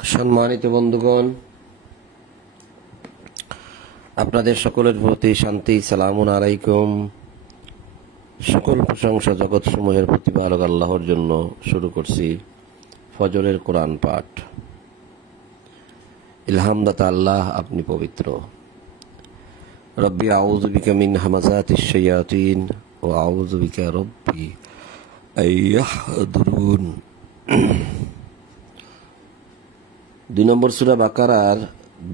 সম্মানিত বন্ধুগণ, আপনাদের সকলের প্রতি শান্তি, সালামুন আলাইকুম। সকল প্রশংসা জগৎ সমূহের প্রতিপালক আল্লাহর জন্য। শুরু করছি ফজরের কোরআন পাঠ। ইলহামদাতা আল্লাহ, আপনি পবিত্র। রব্বি আউযু বিকা মিন হামাযাতিশ শায়াতিন ওয়া আউযু বিকা রব্বি আইয়াহদুরুন। 2 নম্বর সূরা বাকারার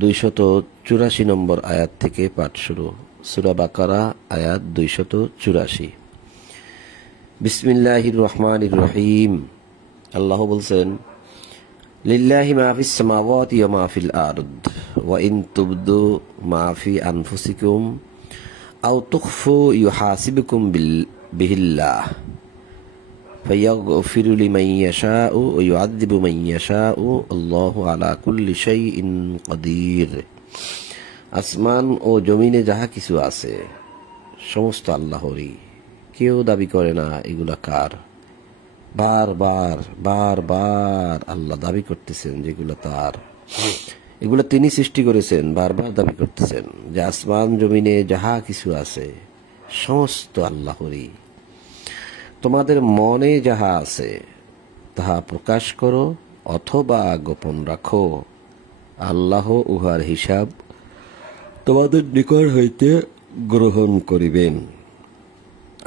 284 নম্বর আয়াত থেকে পাঠ শুরু। সূরা বাকারা আয়াত 284। বিসমিল্লাহির রহমানির রহিম। আল্লাহ বলছেন, লিল্লাহি মা ফিস সামাওয়াতি ওয়া মা ফিল আরদ ওয়া ইন তুবদু মা ফি আনফুসিকুম আও তুখফু ইউহাসিবুকুম বিহিল্লাহ ফায়াগফিরু লিমান ইয়াশাউ ওয়া ইউআযযিবু মান ইয়াশাউ আল্লাহু আলা কুল্লি শাইইন কাদির। আসমান ও জমিনে যাহা কিছু আছে সমস্ত আল্লাহরই। কেউ দাবি করে না এগুলা কার। বারবার বারবার আল্লাহ দাবি করতেছেন যেগুলো তার, এগুলো তিনি সৃষ্টি করেছেন। বারবার দাবি করতেছেন যে আসমান জমিনে যাহা কিছু আছে সমস্ত আল্লাহরই। তোমাদের মনে যাহা আছে তাহা প্রকাশ করো অথবা গোপন রাখো, আল্লাহ উহার হিসাব তোমাদের নিকট হইতে গ্রহণ করিবেন।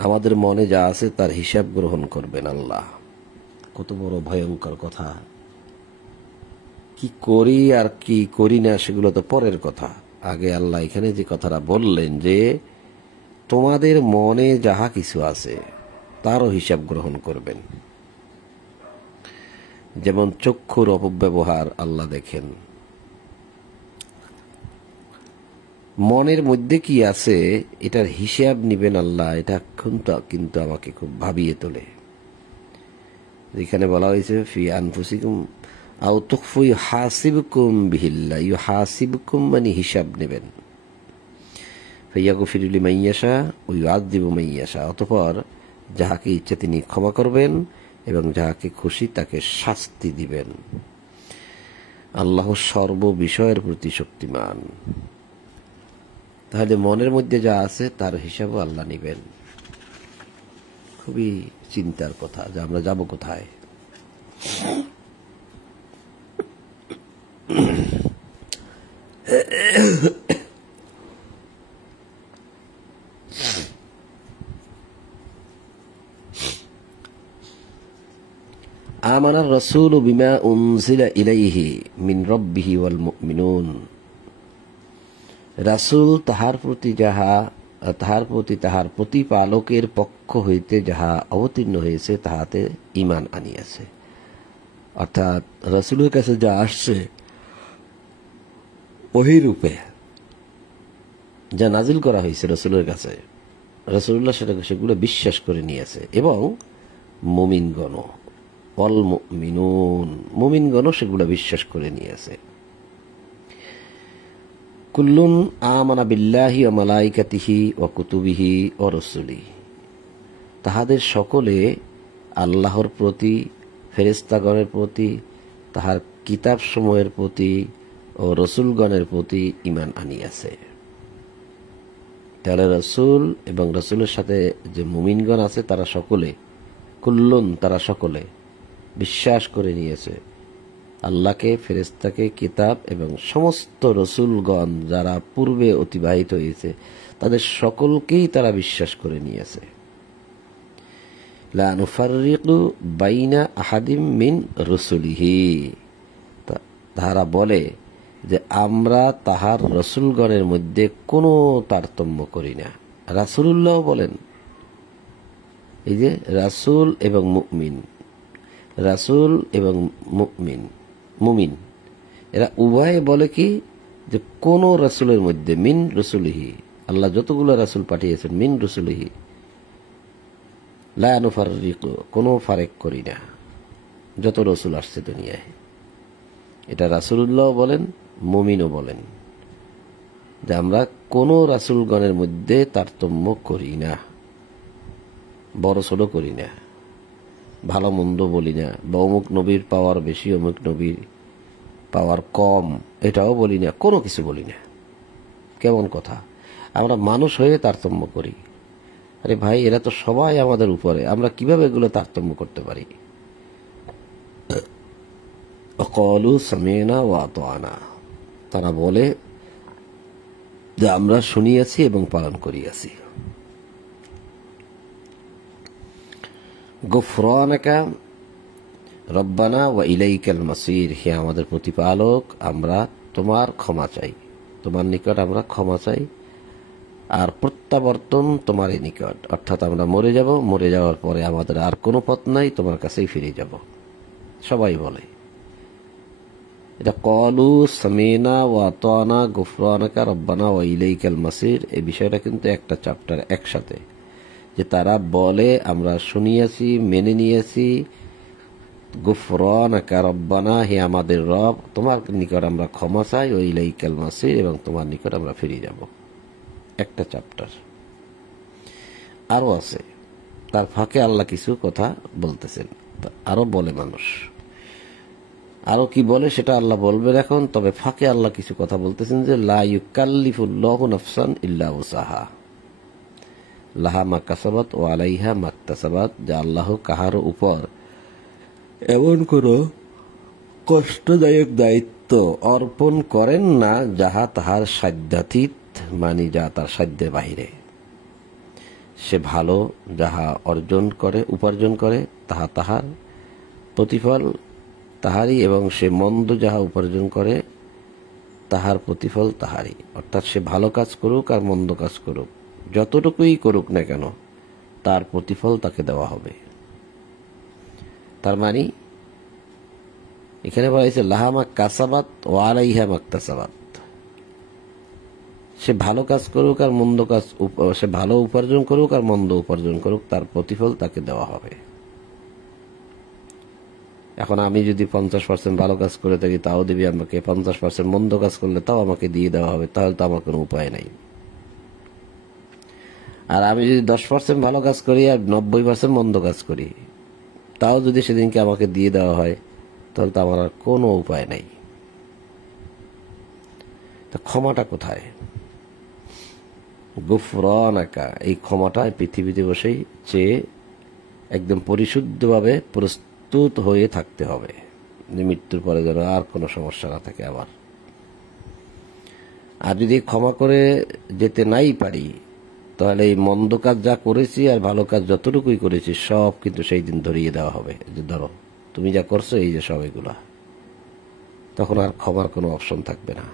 আমাদের মনে যা আছে তার হিসাব গ্রহণ করবেন আল্লাহ। কত বড় ভয়ঙ্কর কথা! কি করি আর কি করি না সেগুলো তো পরের কথা। আগে আল্লাহ এখানে যে কথাটা বললেন যে তোমাদের মনে যাহা কিছু আছে তারও হিসাব গ্রহণ করবেন। যেমন চক্ষুর অপব্যবহার আল্লাহ দেখেন। মনের মধ্যে কি আছে এটার হিসাব নিবেন আল্লাহ। এটা কিন্তু আমাকে খুব ভাবিয়ে তোলে। এখানে বলা হয়েছে ফি আনফুসিকুম আও তুখফু ইউহাসিবুকুম বিহিল্লাহ। ইউহাসিবুকুম মানে হিসাব নেবেন। ফায়াগফিরু লিমান ইয়াশা ওয়া ইউআযযিবু মান ইয়াশা। অতঃপর যাহাকে ইচ্ছা তিনি ক্ষমা করবেন এবং যাহাকে খুশি তাকে শাস্তি দিবেন। আল্লাহ সর্ব বিষয়ের প্রতি শক্তিমান। তাহলে মনের মধ্যে যা আছে তার হিসাবও আল্লাহ নিবেন। খুবই চিন্তার কথা যে আমরা যাব কোথায়। আমানার রাসূল বিমা উনজিলা ইলাইহি মিন রাব্বিহি ওয়াল মুমিনুন। রাসূল তাহার প্রতি তাহার প্রতিপালকের পক্ষ হইতে যাহা অবতীর্ণ হয়েছে তাহাতে ঈমান আনিয়াছে। অর্থাৎ রাসূলের কাছে যা আসছে ওহী রূপে যা নাজিল করা হয়েছে রাসূলের কাছে, রাসূলুল্লাহ সেগুলো বিশ্বাস করে নিয়েছে। এবং মুমিনগণও অল মুমিনগণও সেগুলো বিশ্বাস করে নিয়েছে। কুল্লুন আমানা বিল্লাহি ওয়া মালাইকাতিহি ওয়া কুতুবিহি ওয়া রাসূলিহি। তাহাদের সকলে আল্লাহর প্রতি, ফেরেশতাগণের প্রতি, তাহার কিতাব সমূহের প্রতি ও রসুলগণের প্রতি ঈমান আনিয়াছে। তাহলে রসুল এবং রসুলের সাথে যে মুমিনগণ আছে তারা সকলে, কুল্লুন তারা সকলে বিশ্বাস করে নিয়েছে আল্লাহকে, ফেরেশতাকে, কিতাব এবং সমস্ত রসুলগণ যারা পূর্বে অতিবাহিত হয়েছে তাদের সকলকেই তারা বিশ্বাস করে নিয়েছে। লা নুফাররিকু বাইনা আহাদিম মিন রুসুলিহি। তাহারা বলে যে আমরা তাহার রসুলগণের মধ্যে কোনো তারতম্য করি না। রাসূলুল্লাহ বলেন, এই যে রাসূল এবং মুমিন, রাসূল এবং মুমিন এরা উভয়ে বলে কি যে কোন রাসূলের মধ্যে মিন রসুলিহি, আল্লাহ যতগুলো রাসূল পাঠিয়েছেন মিন রসুলিহি, লা নুফাররিকু কোনো ফারেক করি না যত রসুল আসছে দুনিয়ায়। এটা রাসূলুল্লাহ বলেন, মুমিনও বলেন যে আমরা কোন রাসূলগণের মধ্যে তারতম্য করি না, বড় ছোট করি না, ভালো মন্দ বলি না, বা অমুক নবীর পাওয়ার বেশি অমুক নবীর পাওয়ার কম এটাও বলি না, কোনো কিছু বলি না। কেমন কথা, আমরা মানুষ হয়ে তারতম্য করি। আরে ভাই, এরা তো সবাই আমাদের উপরে, আমরা কিভাবে এগুলো তারতম্য করতে পারি? ক্বালু সামি'না ওয়া আতা'না, তারা বলে যে আমরা শুনিয়াছি এবং পালন করিয়াছি। গুফরানাকা রব্বানা ওয়া ইলাইকাল মাসির, হে আমাদের প্রতিপালক, আমরা তোমার ক্ষমা চাই, তোমার নিকট আমরা ক্ষমা চাই, আর প্রত্যাবর্তন তোমারই নিকট, অর্থাৎ আমরা মরে যাব, মরে যাওয়ার পরে আমাদের আর কোনো পথ নাই, তোমার কাছেই ফিরে যাব। সবাই বলে এটা। ক্বালু সামি'না ওয়া আতা'না গুফরানাকা রব্বানা ওয়া ইলাইকাল মাসির, এই বিষয়টা কিন্তু একটা চ্যাপ্টার একসাথে, যে তারা বলে আমরা শুনিয়াছি, মেনে নিয়েছি, গুফরানাকা রব্বানা, হে আমাদের রব, তোমার নিকট আমরা ক্ষমা চাই, ওয়া ইলাইকাল মাসির, এবং তোমার নিকট আমরা ফিরে যাব। একটা চ্যাপ্টার। আরো আছে, তার ফাঁকে আল্লাহ কিছু কথা বলতেছেন, আরো বলে মানুষ, আরো কি বলে সেটা আল্লাহ বলবেন এখন। তবে ফাঁকে আল্লাহ কিছু কথা বলতেছেন যে লা ইউকাল্লিফুল্লাহু নাফসান ইল্লা উসাহা লাহা মা কাসাবাত ওয়া আলাইহা মা ইকতাসাবাত, যা আল্লাহ কাহার উপর এমন কোন কষ্টদায়ক দায়িত্ব অর্পণ করেন না যাহা তাহার সাধ্যাতীত, মানে যা তার সাধ্যের বাহিরে। সে ভালো যাহা উপার্জন করে তাহা তাহার প্রতিফল তাহারই, এবং সে মন্দ যাহা উপার্জন করে তাহার প্রতিফল তাহারই। অর্থাৎ সে ভালো কাজ করুক আর মন্দ কাজ করুক, যতটুকুই করুক না কেন, তার প্রতিফল তাকে দেওয়া হবে। তার মানে এখানে বলা হয়েছে লাহা মা কাসাবাত ওয়া আলাইহা মা ইকতাসাবাত। সে ভালো কাজ করুক আর মন্দ কাজ, সে ভালো উপার্জন করুক আর মন্দ উপার্জন করুক, তার প্রতিফল তাকে দেওয়া হবে। এখন আমি যদি 50% ভালো কাজ করে থাকি তাও দিবি আমাকে, 50% মন্দ কাজ করলে তাও আমাকে দিয়ে দেওয়া হবে, তাহলে তো আমার কোনো উপায় নাই। আর আমি যদি 10% ভালো কাজ করি আর 90% মন্দ কাজ করি, তাও যদি সেদিনকে আমাকে দিয়ে দেওয়া হয়, তাহলে তো আমার আর কোনো উপায় নাই। তো ক্ষমাটা কোথায়? গুফরানাকা, এই ক্ষমাটা পৃথিবীতে বসেই চেয়ে একদম পরিশুদ্ধভাবে প্রস্তুত হয়ে থাকতে হবে, যে মৃত্যুর পরে যেন আর কোনো সমস্যা না থাকে আবার। আর যদি ক্ষমা করে যেতে নাই পারি, তাহলে এই মন্দ কাজ যা করেছি আর ভালো কাজ যতটুকুই করেছি সব কিন্তু সেই দিন ধরিয়ে দেওয়া হবে, যে ধরো তুমি যা করছো এই যে সব এগুলা, তখন আর ক্ষমার কোনো অপশন থাকবে না।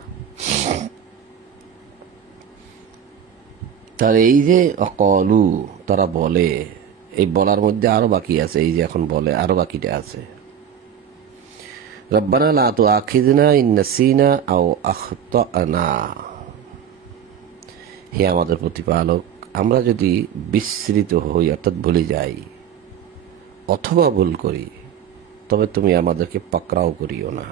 তার এই যে অকলু, তারা বলে, এই বলার মধ্যে আরো বাকি আছে, এই যে এখন বলে আরো বাকিটা আছে। রব্বানা লা তুআখিযনা ইন নাসিনা আও আখতানা, হে আমাদের প্রতিপালক, আমরা যদি বিস্মৃত হই অর্থাৎ ভুলে যাই অথবা ভুল করি, তবে তুমি আমাদেরকে পাকড়াও করিও না।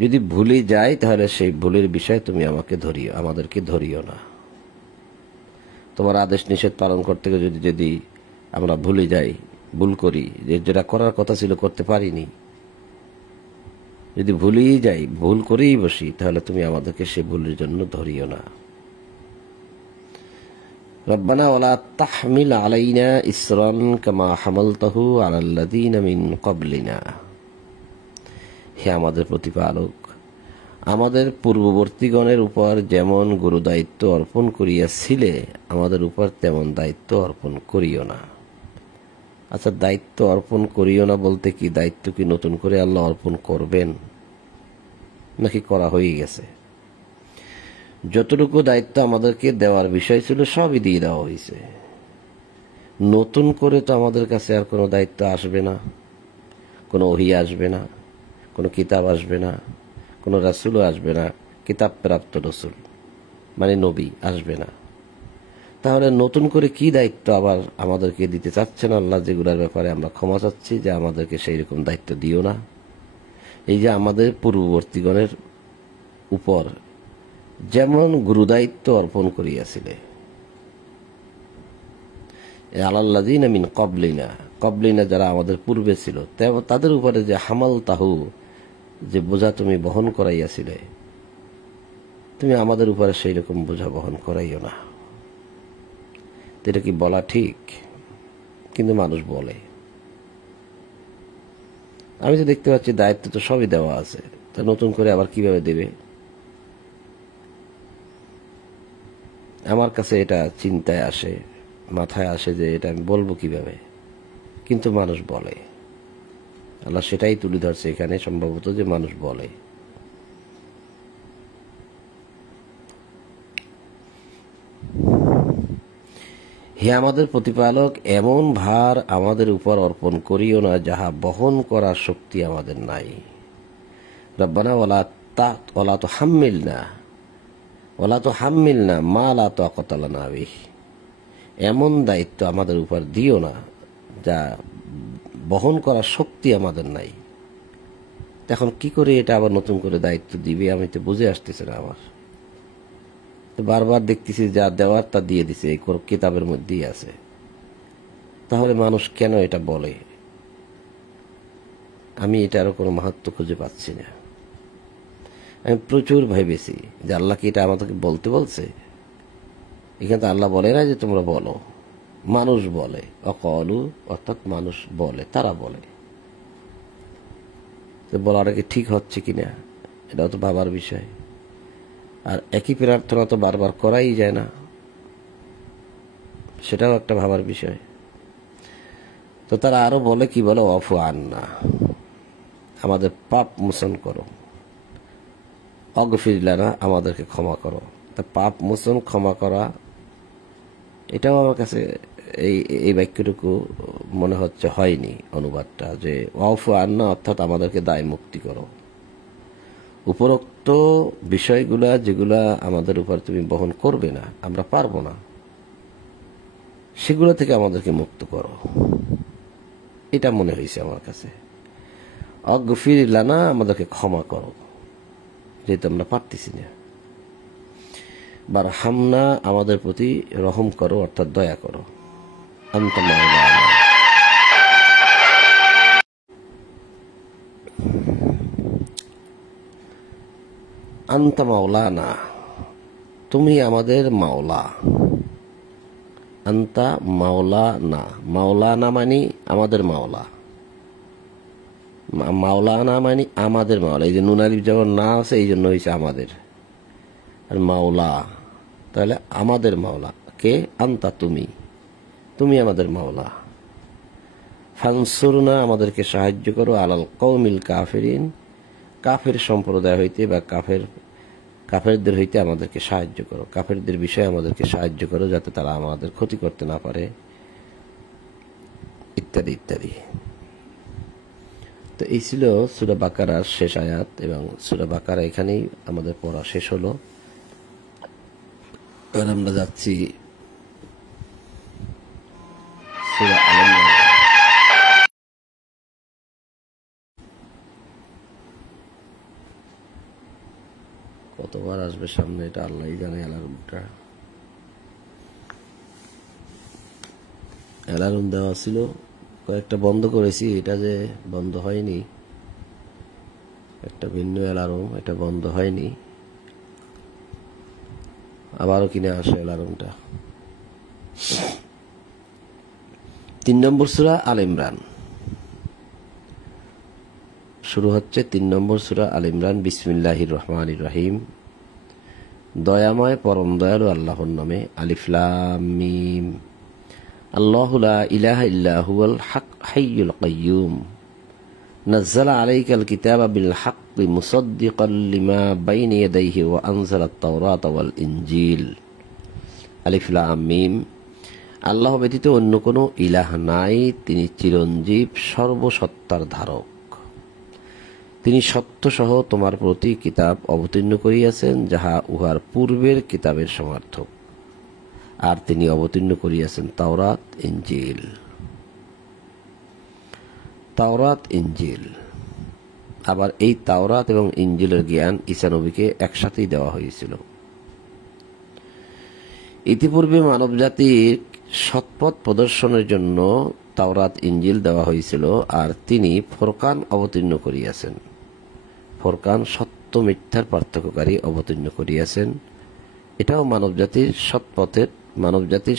যদি ভুলে যাই তাহলে সেই ভুলের বিষয়ে তুমি আমাদেরকে ধরিও না। তোমার আদেশ নিষেধ পালন করতে যদি আমরা ভুলে যাই, ভুল করি, যেটা করার কথা ছিল করতে পারিনি, যদি ভুলেই যাই, ভুল করেই বসি, তাহলে তুমি আমাদেরকে সে ভুলের জন্য ধরিও না। রব্বানা ওয়ালা তাহমিল আলাইনা ইসরান কামা হামালতাহু আলাল্লাযীনা মিন ক্বাবলিনা, হে আমাদের প্রতিপালক, আমাদের পূর্ববর্তীগণের উপর যেমন গুরুদায়িত্ব অর্পণ করিয়াছিলে, আমাদের উপর তেমন দায়িত্ব অর্পণ করিও না। আচ্ছা, দায়িত্ব অর্পণ করিও না বলতে কি দায়িত্ব কি নতুন করে আল্লাহ অর্পণ করবেন, নাকি করা হয়ে গেছে? যতটুকু দায়িত্ব আমাদেরকে দেওয়ার বিষয় ছিল সবই দিয়ে দেওয়া হয়েছে। নতুন করে তো আমাদের কাছে আর কোনো দায়িত্ব আসবে না, কোনো ওহী আসবে না, কোনো কিতাব আসবে না, কোনো রাসূলও আসবে না, কিতাব প্রাপ্ত রাসূল মানে নবী আসবে না। তাহলে নতুন করে কি দায়িত্ব আবার আমাদেরকে দিতে চাচ্ছেন আল্লাহ, যেগুলোর ব্যাপারে আমরা ক্ষমা চাচ্ছি যে আমাদেরকে সেই রকম দায়িত্ব দিও না। এই যে আমাদের পূর্ববর্তীগণের উপর যেমন গুরুদায়িত্ব অর্পণ করিয়াছিলে, আলাল্লাযীনা মিন ক্বাবলিনা, ক্বাবলিনা যারা আমাদের পূর্বে ছিল, তাদের উপরে যে হামাল তাহু, যে বোঝা তুমি বহন করাইয়াছিলে, তুমি আমাদের উপরে সেই রকম বোঝা বহন করাইও না। এটা কি বলা ঠিক? কিন্তু মানুষ বলে। আমি তো দেখতে পাচ্ছি দায়িত্ব তো সবই দেওয়া আছে, তা নতুন করে আবার কিভাবে দেবে? আমার কাছে এটা চিন্তায় আসে, মাথায় আসে যে এটা আমি বলবো কিভাবে, কিন্তু মানুষ বলে। আল্লাহ সেটাই তুলে ধরছে এখানে, সম্ভবত যে মানুষ বলে। হে আমাদের প্রতিপালক, এমন ভার আমাদের উপর অর্পণ করিও না যাহা বহন করার শক্তি আমাদের নাই। রব্বানা ওয়ালা তুহাম্মিলনা মা লা তাকাতা লানা বিহি। এমন দায়িত্ব আমাদের উপর দিও না যা বহন করার শক্তি আমাদের নাই। এখন কি করে এটা আবার নতুন করে দায়িত্ব দিবে, আমি তো বুঝে আসতেছে না। আমার বারবার দেখতেছি যা দেওয়ার তা দিয়ে দিছে, এই কিতাবের মধ্যেই আছে। তাহলে মানুষ কেন এটা বলে? আমি এটারও কোনো মাহাত্ম্য খুঁজে পাচ্ছি না। আমি প্রচুর ভেবেছি যে আল্লাহ কি এটা আমাদেরকে বলতে বলছে। এখানে তো আল্লাহ বলে না যে তোমরা বলো, মানুষ বলে। অকলু অর্থাৎ মানুষ বলে, তারা বলে। বলাটা কি ঠিক হচ্ছে কিনা এটাও তো ভাবার বিষয়। আর একই প্রার্থনা তো বারবার করাই যায় না, সেটাও একটা ভাবার বিষয়। তো তারা আরো বলে, কি বলে, আফু আন্না, আমাদের পাপ মোচন করো। অগফির লানা, আমাদেরকে ক্ষমা করো। তা পাপ মোচন, ক্ষমা করা, এটাও আমার কাছে এই বাক্যটুকু মনে হচ্ছে হয়নি অনুবাদটা, যে আফু আন্না অর্থাৎ আমাদেরকে দায় মুক্তি করো। উপরোক্ত বিষয়গুলা যেগুলা আমাদের উপর তুমি বহন করবে না, আমরা পারবো না, সেগুলো থেকে আমাদেরকে মুক্ত করো। এটা মনে হয়েছে আমার কাছে। অগফির লানা, আমাদেরকে ক্ষমা করো, যেহেতু আমরা পারতেছি না। বার হামনা, আমাদের প্রতি রহম করো, অর্থাৎ দয়া করো। আনতা মাওলানা, আনতা মাওলানা, তুমি আমাদের মাওলা। আনতা মাওলানা, মাওলানা মানে আমাদের মাওলা, মাওলানা মানে আমাদের মাওলা। এই যে নুন আলিফ যখন না আছে, এই জন্য হয়েছে আমাদের। আর মাওলা তাহলে আমাদের মাওলা কে? আনতা, তুমি, তুমি আমাদের মাওলা। ফানসুরনা, আমাদেরকে সাহায্য করো, আলাল কওমিল কাফিরিন, কাফের সম্প্রদায় হইতে বা কাফেরদের হইতে আমাদেরকে সাহায্য করো। কাফেরদের বিষয়ে আমাদেরকে সাহায্য করো, যাতে তারা আমাদের ক্ষতি করতে না পারে, ইত্যাদি ইত্যাদি। তো এই ছিল সূরা বাকারার শেষ আয়াত, এবং সূরা বাকারা এখানেই আমাদের পড়া শেষ হলো। এবার আমরা যাচ্ছি সূরা আল ইমরান। কতবার আসবে সামনে এটা আল্লাহই জানে। অ্যালার্ম দেওয়া ছিল, কয়েকটা বন্ধ করেছি, এটা যে বন্ধ হয়নি, একটা ভিন্ন অ্যালার্ম, এটা বন্ধ হয়নি। আবারও কিনে আসে অ্যালার্মটা। 3 নম্বর সূরা আল ইমরান শুরু হচ্ছে। 3 নম্বর সূরা আল ইমরান। বিসমিল্লাহির রহমানির রহিম। দয়াময় পরম দয়ালু আল্লাহর নামে। আলিফ লাম মিম। আল্লাহু লা ইলাহা ইল্লা হুয়াল হাইয়ুল কাইয়্যুম। নাযালা আলাইকাল কিতাবা বিল হাক্কি মুসাদ্দিকাল লিমা বাইনা ইয়াদাইহি ওয়া আনজালাত তাওরাতা ওয়াল ইনজিল। আলিফ লাম মিম। আল্লাহ ব্যতীত অন্য কোনো ইলাহ নাই, তিনি চিরঞ্জীব, সর্বসত্তার ধারক। তিনি সত্যসহ তোমার প্রতি কিতাব অবতীর্ণ করিয়াছেন, যাহা উহার পূর্বের কিতাবের সমার্থক। আর তিনি অবতীর্ণ করিয়াছেন তাওরাত, ইনজিল। তাওরাত, ইনজিল। আবার এই তাওরাত এবং ইনজিলের জ্ঞান ঈসা নবীকে একসাথেই দেওয়া হয়েছিল। ইতিপূর্বে মানবজাতির সৎপথ প্রদর্শনের জন্য তাওরাত, ইনজিল দেওয়া হয়েছিল, আর তিনি ফুরকান অবতীর্ণ করিয়াছেন। ফোরকান সত্য মিথ্যার পার্থক্যকারী অবতীর্ণ করিয়াছেন। এটাও মানবজাতির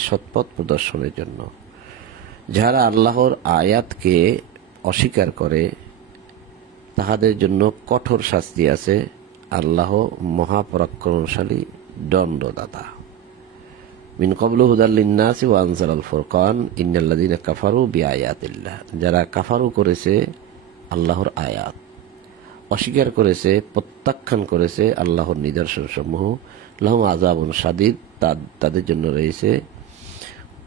সৎপথ প্রদর্শনের জন্য। যারা আল্লাহর আয়াতকে অস্বীকার করে তাহাদের জন্য কঠোর শাস্তি আছে। আল্লাহ মহাপরাক্রমশালী দণ্ডদাতা। মিন ক্বাবলু হুদাল লিন্নাসি ওয়া আনজালাল ফুরকান ইন্নাল্লাযীনা কাফারু বিআয়াতিল্লাহ। যারা কাফারু করেছে আল্লাহর আয়াত, অস্বীকার করেছে, প্রত্যাখ্যান করেছে আল্লাহর নিদর্শনসমূহ, লাহুম আযাবুন শাদীদ, তাদের জন্য রয়েছে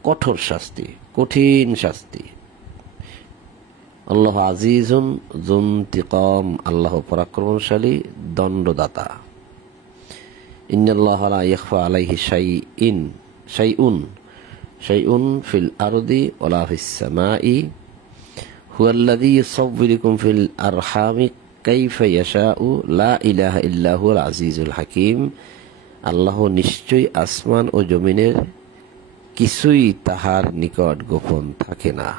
কঠোর শাস্তি, কঠিন শাস্তি। আল্লাহ আজিজুন যুনতিকাম, আল্লাহ পরাক্রমশালী দণ্ডদাতা। ইন্নাল্লাহা লা ইয়াখফা আলাইহি শাইউন ফিল আরদি ওয়ালা ফিস সামাই হুয়াল্লাযী ইউসাউবিরুকুম ফিল আরহামি কাইফা ইয়াশাউ লা ইলাহা ইল্লা হুয়াল আজিজুল হাকীম। আল্লাহ নিশ্চয়ই আসমান ও জমিনের কিছুই তাহার নিকট গোপন থাকে না।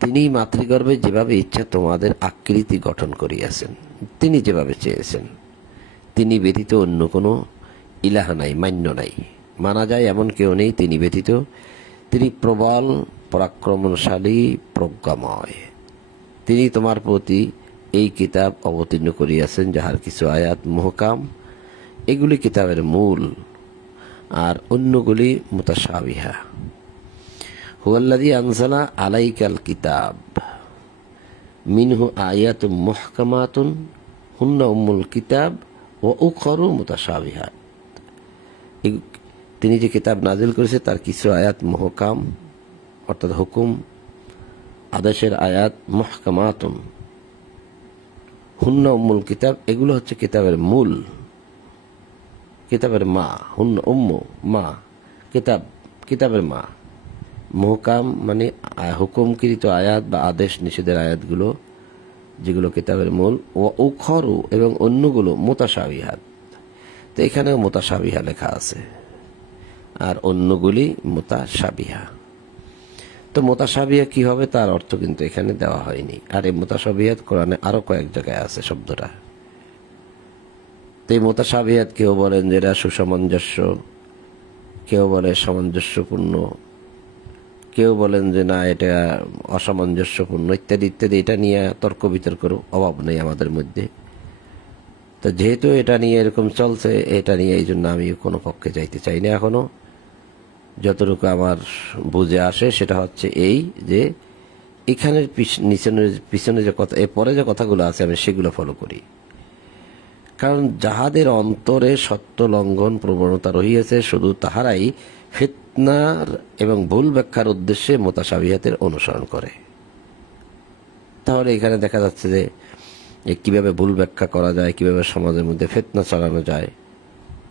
তিনি মাতৃগর্ভে যেভাবে ইচ্ছা তোমাদের আকৃতি গঠন করিয়াছেন, তিনি যেভাবে চেয়েছেন। তিনি ব্যতীত অন্য কোনো ইলাহা নাই, মান্য নাই, মানা যায় এমন কেউ নেই তিনি ব্যতীত। তিনি প্রবল, পরাক্রমশালী, প্রজ্ঞাময়। তিনি তোমার প্রতি এই কিতাব অবতীর্ণ করিয়াছেন, যাহার কিছু আয়াত মুহকাম, এগুলি কিতাবের মূল, আর অন্যগুলি মুতাশাবিহা। হুয়াল্লাযী আনজালা আলাইকাল কিতাব মিনহু আয়াতুম মুহকামাতুন হুন্না উম্মুল কিতাব ওয়া উখরু মুতাশাবিহাত। তিনি যে কিতাব নাজিল করেছে তার কিছু আয়াত মুহকাম, অর্থাৎ হুকুম আদেশের আয়াত, মুহকামাতুন হুন্না উম্মুল কিতাব, এগুলো হচ্ছে কিতাবের মূল, কিতাবের মা। হুন্না উম্মু, মা, কিতাব, কিতাবের মা। মুহকাম মানে হুকুমকৃত আয়াত বা আদেশ নিষেধের আয়াতগুলো, যেগুলো কিতাবের মূল। ও উখরু, এবং অন্যগুলো মুতাশাবিহাত। তো এখানেও মুতাশাবিহা লেখা আছে, আর অন্যগুলি মুতাশাবিহা। তো মুতাশাবিহা কি হবে তার অর্থ কিন্তু এখানে দেওয়া হয়নি। আর এই মুতাশাবিহাত কোরআনে আরো কয়েক জায়গায় আছে শব্দটা। তো এই মুতাশাবিহাত কেউ বলেন যেটা সুসামঞ্জস্য, কেউ বলে সামঞ্জস্যপূর্ণ, কেউ বলেন যে না এটা অসামঞ্জস্যপূর্ণ, ইত্যাদি ইত্যাদি। এটা নিয়ে তর্ক বিতর্কের অভাব নেই আমাদের মধ্যে। তো যেহেতু এটা নিয়ে এরকম চলছে, এটা নিয়ে এই জন্য আমি কোনো পক্ষে যাইতে চাই না এখনো। যতটুকু আমার বুঝে আসে সেটা হচ্ছে এই যে এখানের পিছনে যে কথা, এরপরে যে কথাগুলো আছে আমি সেগুলো ফলো করি। কারণ যাহাদের অন্তরে সত্য লঙ্ঘন প্রবণতা রহিয়াছে শুধু তাহারাই ফিতনার এবং ভুল ব্যাখ্যার উদ্দেশ্যে মুতাশাবিহাতের অনুসরণ করে। তাহলে এখানে দেখা যাচ্ছে যে কিভাবে ভুল ব্যাখ্যা করা যায়, কিভাবে সমাজের মধ্যে ফিতনা চালানো যায়,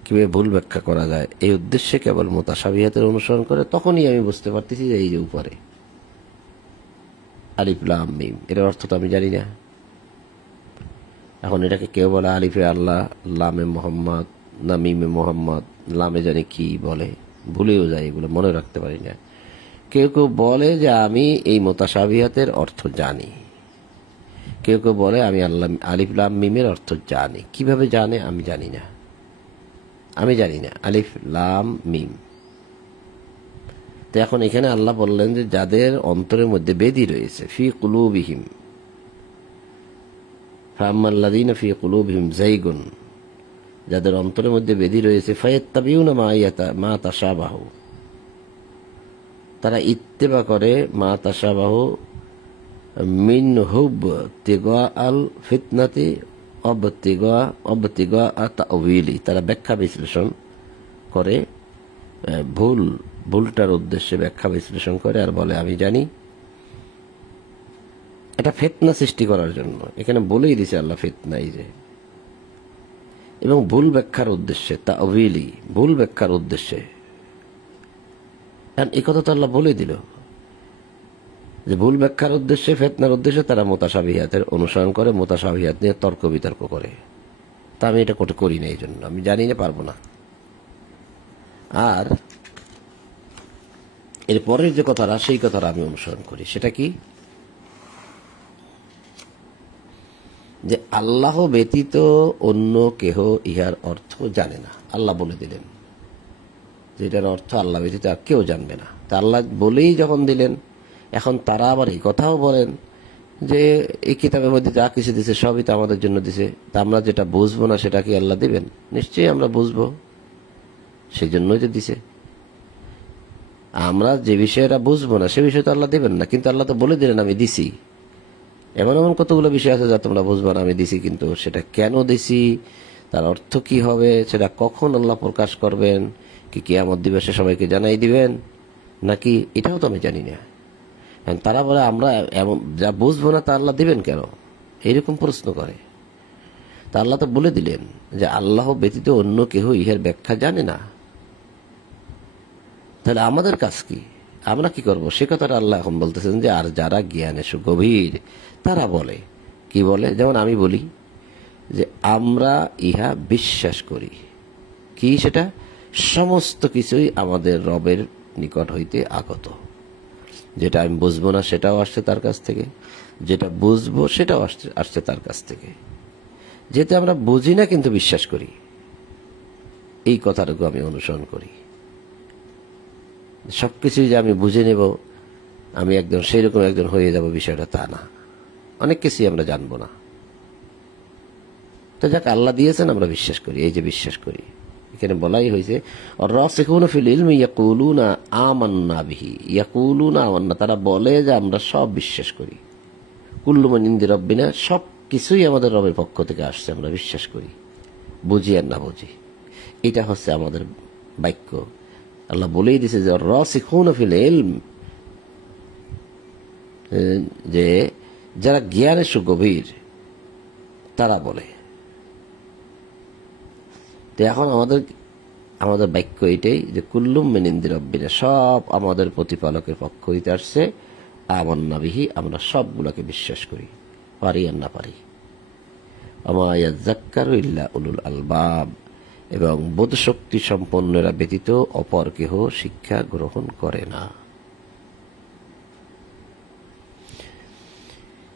কিভাবে ভুল ব্যাখ্যা করা যায়, এই উদ্দেশ্যে কেবল মুতাশাবিহাতের অনুসরণ করে। তখনই আমি বুঝতে পারতেছি যে এই যে উপরে আলিফ লাম মিম, এর অর্থ তো আমি জানি না। এখন এটাকে কেউ বলে আলিফে আল্লাহ, লামে মোহাম্মদ, না মিমে মোহাম্মদ, লামে জানি কি বলে, ভুলেও যায়, এগুলো মনে রাখতে পারি না। কেউ কেউ বলে যে আমি এই মুতাশাবিহাতের অর্থ জানি, কেউ কেউ বলে আমি আল্লাহ আলিফ লাম মিমের অর্থ জানি। কিভাবে জানে আমি জানি না, আমি জানি না আলিফ লাম মিম। তো এখন এখানে আল্লাহ বললেন যে যাদের অন্তরের মধ্যে বেদি রয়েছে, ফি কুলুবিহিম ফাআম্মাল্লাযীনা ফি কুলুবিহিম যায়গুন, যাদের অন্তরের মধ্যে বেদি রয়েছে, ফায়াত্তাবিউনা মা তাশাবাহু, তারা ইত্তেবা করে মা তাশাবাহু মিন হুব তিগা আল ফিতনাতি অবতিগা তাউইলি, তারা ব্যাখ্যা বিশ্লেষণ করে, ভুলটার উদ্দেশ্যে ব্যাখ্যা বিশ্লেষণ করে আর বলে আমি জানি। এটা ফিতনা সৃষ্টি করার জন্য এখানে বলেই দিছে আল্লাহ ফিতনাই যে, এবং ভুল ব্যাখ্যার উদ্দেশ্যে, তাউইলি, ভুল ব্যাখ্যার উদ্দেশ্যে। এই কথা তো আল্লাহ বলে দিল যে ভুল ব্যাখ্যার উদ্দেশ্যে, ফিতনার উদ্দেশ্যে তারা মুতাশাবিহাতের অনুসরণ করে, মুতাশাবিহাত নিয়ে তর্ক বিতর্ক করে। তা আমি এটা করি না, এই জন্য আমি জানি না, পারবো না। আর এর পরের যে কথাটা, সেই কথাটা আমি অনুসরণ করি। সেটা কি? যে আল্লাহ ব্যতীত অন্য কেহ ইহার অর্থ জানে না। আল্লাহ বলে দিলেন যেটার অর্থ আল্লাহ ব্যতীত আর কেউ জানবে না। তা আল্লাহ বলেই যখন দিলেন, এখন তারা আবার এই কথাও বলেন যে এই কিতাবের মধ্যে যা কিছু দিছে সবই তো আমাদের জন্য দিছে, তা আমরা যেটা বুঝবো না সেটা কি আল্লাহ দিবেন? নিশ্চয়ই আমরা বুঝবো, সেই জন্যই তো দিছে। আমরা যে বিষয়টা বুঝবো না সে বিষয় তো আল্লাহ দিবেন না, কিন্তু আল্লাহ তো বলে দিলেন আমি দিছি। এমন এমন কতগুলো বিষয় আছে যা তোমরা বুঝবো না, আমি দিছি, কিন্তু সেটা কেন দিছি, তার অর্থ কি হবে, সেটা কখন আল্লাহ প্রকাশ করবেন, কি কিয়ামত দিবসে সবাইকে জানাই দিবেন নাকি, এটাও তো আমি জানি না। তারা বলে আমরা এমন যা বুঝবো না তা আল্লাহ দিবেন কেন, এইরকম প্রশ্ন করে। তা আল্লাহ তো বলে দিলেন যে আল্লাহ ব্যতীত অন্য কেহ ইহার ব্যাখ্যা জানে না। তাহলে আমাদের কাজ কি, আমরা কি করব, সে কথাটা আল্লাহ এখন বলতেছেন যে আর যারা জ্ঞানে সুগভীর তারা বলে, কি বলে, যেমন আমি বলি যে আমরা ইহা বিশ্বাস করি। কি সেটা? সমস্ত কিছুই আমাদের রবের নিকট হইতে আগত। যেটা আমি বুঝবো না সেটাও আসছে তার কাছ থেকে, যেটা বুঝবো সেটাও আসছে তার কাছ থেকে। যেটা আমরা বুঝি না কিন্তু বিশ্বাস করি, এই কথাটুকু আমি অনুসরণ করি। সবকিছুই যে আমি বুঝে নেব, আমি একদম সেই রকম একজন হয়ে যাব, বিষয়টা তা না। অনেক কিছুই আমরা জানবো না। তো যাক আল্লাহ দিয়েছেন আমরা বিশ্বাস করি, এই যে বিশ্বাস করি, এখানে বলাই হয়েছে রাসিখুনা ফিল ইলমি ইয়াকুলুনা আমান্না বিহি, ইয়াকুলুনা আমান্না, তারা বলে যে আমরা সব বিশ্বাস করি। কুল্লু মিন ইনদি রাব্বিনা, সব কিছুই আমাদের রবের পক্ষ থেকে আসছে, আমরা বিশ্বাস করি, বুঝি আর না বুঝি। এটা হচ্ছে আমাদের বাক্য। আল্লাহ বলেই দিছে যে রাসিখুনা ফিল ইলম, যে যারা জ্ঞানে সুগভীর তারা বলে। তো এখন আমাদের বাক্য এটাই যে কুল্লুম মিন ইনদি রাব্বিনা, সব আমাদের প্রতিপালকের পক্ষ হইতে আসছে। আমান্না বিহি, আমরা সবগুলোকে বিশ্বাস করি, পারি আর না পারি। ওমা ইয়াযাক্কারু ইল্লা উলুল আলবাব, এবং বোধশক্তি সম্পন্নরা ব্যতীত অপর কেহ শিক্ষা গ্রহণ করে না।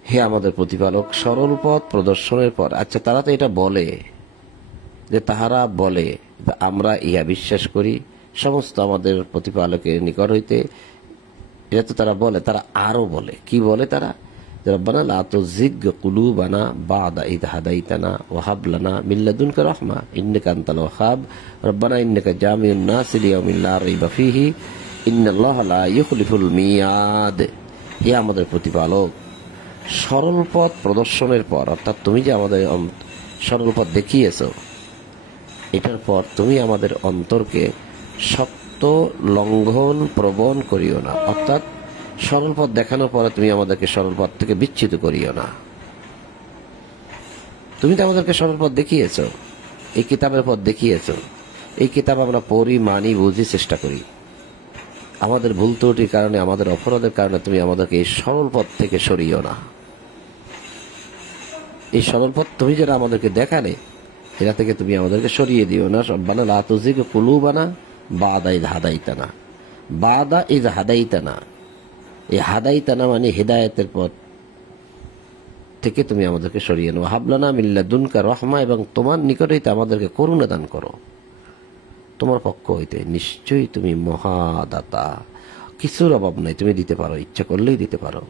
হে আমাদের প্রতিপালক, সরল পথ প্রদর্শনের পর, আচ্ছা তারা তো এটা বলে যে তাহারা বলে আমরা ইহা বিশ্বাস করি সমস্ত আমাদের প্রতিপালকের নিকট হইতে, এটা তো তারা বলে। তারা আরো বলে, কি বলে তারা, রব্বানা লা তুযিগ কুলুবানা বা'দা ইয হাদাইতানা ওয়া হাব লানা মিন লাদুনকা রাহমা ইন্নাকা আনতাল ওয়াহ্হাব রব্বানা ইন্নাকা জামিউন নাসি লিয়াউমিন লা রাইবা ফীহি ইন্নাল্লাহা লা ইউখলিফুল মিয়াদ। হে আমাদের প্রতিপালক, সরল পথ প্রদর্শনের পর, অর্থাৎ তুমি যে আমাদের সরল পথ দেখিয়েছ, এটার পর তুমি আমাদের অন্তরকে শক্ত লঙ্ঘন প্রবণ করিও না। অর্থাৎ সরল পথ দেখানোর পরে তুমি আমাদেরকে সরল পথ থেকে বিচ্যুত করিও না। তুমি তো আমাদেরকে সরল পথ দেখিয়েছ, এই কিতাবের পথ দেখিয়েছ, এই কিতাব আমরা পড়ি, মানি, বুঝি, চেষ্টা করি। আমাদের ভুল ত্রুটির কারণে, আমাদের অপরাধের কারণে তুমি আমাদেরকে এই সরল পথ থেকে সরিও না। এই সরল পথ তুমি যারা আমাদেরকে দেখালে, এটা থেকে তুমি আমাদেরকে সরিয়ে দিও না। রব্বানা লা তুযিগ কুলুবানা বা'দা ইয হাদাইতানা, বা'দা ইয হাদাইতানা, এই হাদাইতানা মানে হিদায়াতের পথ থেকে তুমি আমাদেরকে সরিয়ে নাও। হাব লানা মিন লাদুনকা রাহমা, এবং তোমার নিকট হইতে আমাদেরকে করুণা দান করো, তোমার পক্ষ হইতে নিশ্চয়ই তুমি মহাদাতা, কিছুর অভাব নাই, তুমি দিতে পারো, ইচ্ছা করলেই দিতে পারো।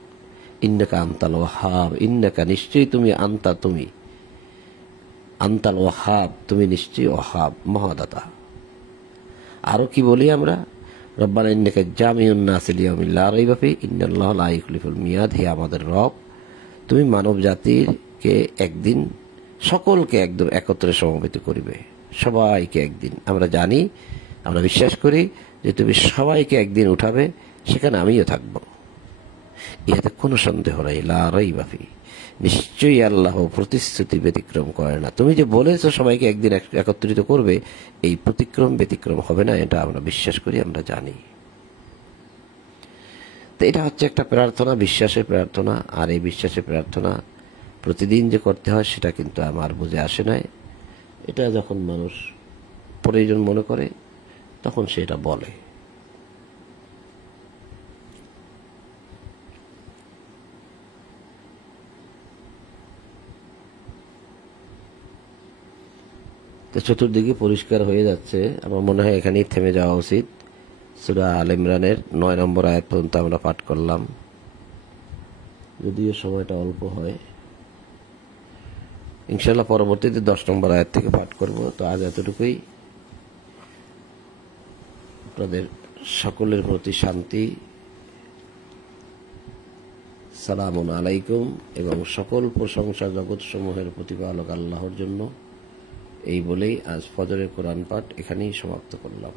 ইন্নাকা আনতাল ওয়াহ্হাব, ইন্নাকা নিশ্চয়ই তুমি, আনতা তুমি, আনতাল ওয়াহ্হাব তুমি নিশ্চয়ই ওয়াহ্হাব, মহাদাতা। আরো কি বলি আমরা, রব্বানা ইন্নাকা জামিউন নাসি লিয়াউমিন লা রাইবা ফীহি ইন্নাল্লাহা লা ইউখলিফুল মিয়াদ। হে আমাদের রব, তুমি মানব জাতিকে একদিন, সকলকে একদম একত্রে সমবেত করিবে, সবাইকে একদিন। আমরা জানি, আমরা বিশ্বাস করি যে তুমি সবাইকে একদিন উঠাবে, সেখানে আমিও থাকব, ইহাতে কোনো সন্দেহ নাই। লা রাইবা ফীহি, নিশ্চয়ই আল্লাহ প্রতিশ্রুতি ব্যতিক্রম করে না। তুমি যে বলেছ সবাইকে একদিন একত্রিত করবে, এই ব্যতিক্রম হবে না, এটা আমরা বিশ্বাস করি, আমরা জানি। তো এটা হচ্ছে একটা প্রার্থনা, বিশ্বাসের প্রার্থনা। আর এই বিশ্বাসের প্রার্থনা প্রতিদিন যে করতে হয় সেটা কিন্তু আমার বুঝে আসে নাই। এটা যখন মানুষ প্রয়োজন মনে করে তখন সেটা বলে। চতুর্দিকে পরিষ্কার হয়ে যাচ্ছে। আমার মনে হয় এখানেই থেমে যাওয়া উচিত। সূরা আল ইমরানের 9 নম্বর আয়াত পর্যন্ত আমরা পাঠ করলাম, যদিও সময়টা অল্প হয়। ইনশাআল্লাহ পরবর্তীতে 10 নম্বর আয়াত থেকে পাঠ করব। তো আজ এতটুকুই। আপনাদের সকলের প্রতি শান্তি, সালামুন আলাইকুম, এবং সকল প্রশংসা জগৎ সমূহের প্রতিপালক আল্লাহর জন্য। এই বলেই আজ ফজরের কোরআন পাঠ এখানেই সমাপ্ত করলাম।